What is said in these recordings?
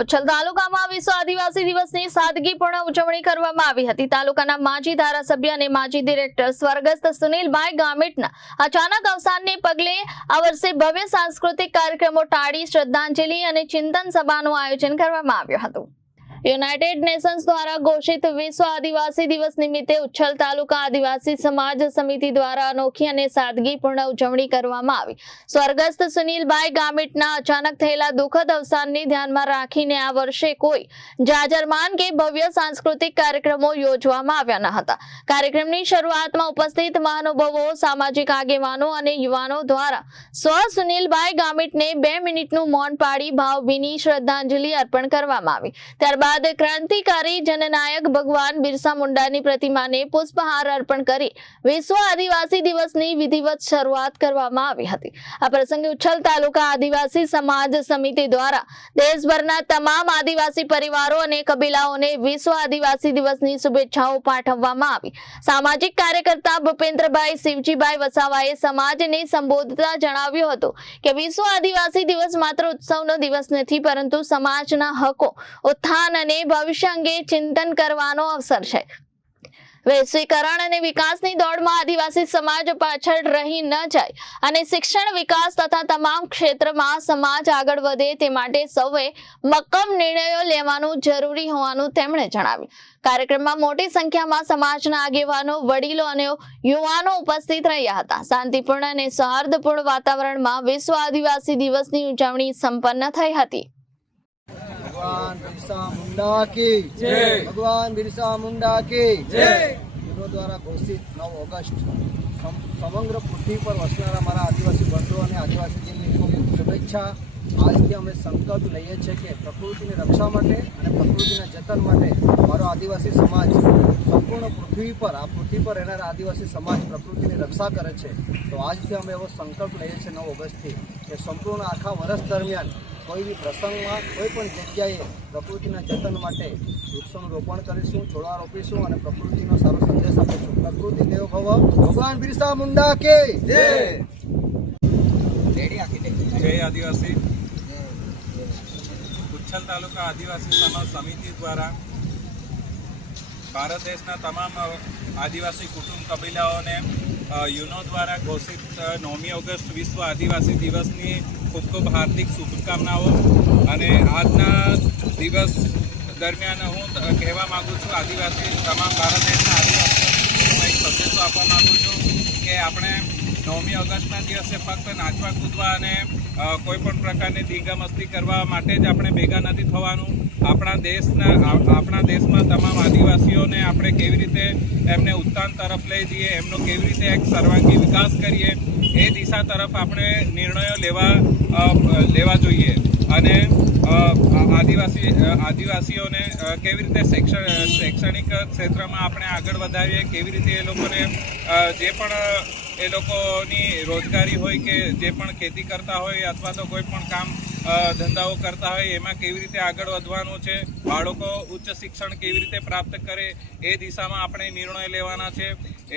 ઉચ્છલ તાલુકામાં વિશ્વ આદિવાસી દિવસની સાદગીપૂર્ણ ઉજવણી કરવામાં આવી હતી। તાલુકાના માજી ધારાસભ્ય અને માજી ડિરેક્ટર સ્વર્ગસ્થ સુનિલભાઈ ગામિતના અચાનક અવસાનને પગલે આ વર્ષે ભવ્ય સાંસ્કૃતિક કાર્યક્રમો ટાળી શ્રદ્ધાંજલિ અને ચિંતન સભાનું આયોજન કરવામાં આવ્યું હતું। યુનાઇટેડ નેશન્સ દ્વારા ઘોષિત વિશ્વ આદિવાસી દિવસ નિમિત્તે ઉચ્છલ તાલુકા આદિવાસી સમાજ સમિતિ દ્વારા અનોખી અને સાદગીપૂર્ણ ઉજવણી કરવામાં આવી। સ્વર્ગસ્થ સુનિલભાઈ ગામિતના અચાનક થયેલા દુઃખદ અવસાનને ધ્યાનમાં રાખીને આ વર્ષે કોઈ જાજરમાન કે ભવ્ય સાંસ્કૃતિક કાર્યક્રમો યોજવામાં આવ્યા ન હતા। કાર્યક્રમની શરૂઆતમાં ઉપસ્થિત મહાનુભાવો, સામાજિક આગેવાનો અને યુવાનો દ્વારા સુનિલભાઈ ગામિતને 2 મિનિટનું મૌન પાડી ભાવભીની શ્રદ્ધાંજલિ અર્પણ કરવામાં આવી। ત્યારબાદ ક્રાંતિકારી જનનાયક ભગવાન બિરસા મુંડાની પ્રતિમાને પુષ્પહાર અર્પણ કરી વિશ્વ આદિવાસી દિવસની વિધિવત શરૂઆત કરવામાં આવી હતી। આ પ્રસંગે ઉચ્છલ તાલુકા આદિવાસી સમાજ સમિતિ દ્વારા દેશભરના તમામ આદિવાસી પરિવારો અને કબીલાઓને વિશ્વ આદિવાસી દિવસની શુભેચ્છાઓ પાઠવવામાં આવી। સામાજિક કાર્યકર્તા ભૂપેન્દ્રભાઈ શિવજીભાઈ વસાવાએ સમાજને સંબોધતા જણાવ્યું હતું કે વિશ્વ આદિવાસી દિવસ માત્ર ઉત્સવનો દિવસ નથી, પરંતુ સમાજના હકો, ઉત્થાન અને ભવિષ્ય અંગે ચિંતન કરવાનો અવસર છે। વૈશ્વિકરણ અને વિકાસની દોડમાં આદિવાસી સમાજ પાછળ રહી ન જાય અને શિક્ષણ, વિકાસ તથા તમામ ક્ષેત્રમાં સમાજ આગળ વધે તે માટે સૌએ મક્કમ નિર્ણયો લેવાનું જરૂરી હોવાનું તેમણે જણાવ્યું। કાર્યક્રમમાં મોટી સંખ્યામાં સમાજના આગેવાનો, વડીલો અને યુવાનો ઉપસ્થિત રહ્યા હતા। શાંતિપૂર્ણ અને સૌહાર્દપૂર્ણ વાતાવરણમાં વિશ્વ આદિવાસી દિવસની ઉજવણી સંપન્ન થઈ હતી। भगवान बिरसा मुंडा की जय। भगवान बिरसा मुंडा की जय। युनो द्वारा घोषित 9 ऑगस्ट समग्र पृथ्वी पर वसनारा हमारा आदिवासी बंधुओं और आदिवासी दिनની ખૂબ શુભેચ્છા। આજથી અમે સંકલ્પ લઈએ છીએ કે પ્રકૃતિની રક્ષા માટે અને પ્રકૃતિના જતન માટે અમારો આદિવાસી સમાજ સંપૂર્ણ પૃથ્વી પર રહેનારા આદિવાસી સમાજ પ્રકૃતિની રક્ષા કરે છે। તો આજથી અમે એવો સંકલ્પ લઈએ છીએ 9 ઓગસ્ટથી કે સંપૂર્ણ આખા વર્ષ દરમિયાન કોઈ બી પ્રસંગમાં કોઈ પણ જગ્યાએ પ્રકૃતિના જતન માટે વૃક્ષોનું રોપણ કરીશું, છોડવા રોપીશું અને પ્રકૃતિનો સારો સંદેશ આપીશું। પ્રકૃતિ દેવો ભવ। ભગવાન બિરસા મુંડા કે જય। જય આદિવાસી। ઉચ્છલ તાલુકા આદિવાસી સમાજ સમિતિ દ્વારા ભારત દેશના તમામ આદિવાસી કુટુંબ કબીલાઓને યુનો દ્વારા ઘોષિત 9મી ઓગસ્ટ વિશ્વ આદિવાસી દિવસની ખૂબ ખૂબ હાર્દિક શુભકામનાઓ। અને આજના દિવસ દરમિયાન હું કહેવા માગું છું, આદિવાસી તમામ ભારત દેશના આદિવાસીઓને એક સંદેશો આપવા માગું છું કે આપણે 9મી ઓગસ્ટના દિવસે ફક્ત નાચવા, કૂદવા અને કોઈ પણ પ્રકારની ધીંગામસ્તી કરવા માટે જ આપણે ભેગા નથી થવાનું। આપણા દેશમાં તમામ આદિવાસીઓને આપણે કેવી રીતે એમને ઉત્થાન તરફ લઈ જઈએ, એમનો કેવી રીતે એક સર્વાંગી વિકાસ કરીએ, એ દિશા તરફ આપણે નિર્ણયો લેવા જોઈએ। અને આદિવાસીઓને કેવી રીતે શૈક્ષણિક ક્ષેત્રમાં આપણે આગળ વધારીએ, કેવી રીતે એ લોકોને જે પણ એ લોકોની રોજગારી હોય કે જે પણ ખેતી કરતા હોય અથવા તો કોઈ પણ કામ ધંધાઓ કરતા હોય એમાં કેવી રીતે આગળ વધવાનું છે, બાળકો ઉચ્ચ શિક્ષણ કેવી રીતે પ્રાપ્ત કરે એ દિશામાં આપણે નિર્ણય લેવાના છે।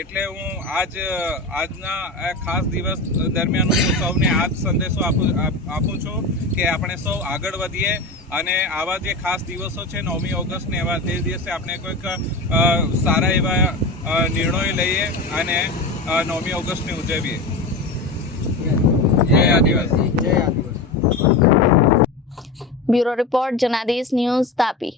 એટલે હું આજના ખાસ દિવસ દરમિયાન હું સૌને આ જ સંદેશો આપું છું કે આપણે સૌ આગળ વધીએ અને આવા જે ખાસ દિવસો છે 9મી ઓગસ્ટને એવા તે દિવસે આપણે કોઈક સારા એવા નિર્ણયો લઈએ અને 9મી ઓગસ્ટને ઉજવીએ। જય આદિવાસી। Bureau report, Janadesh news, Tapi.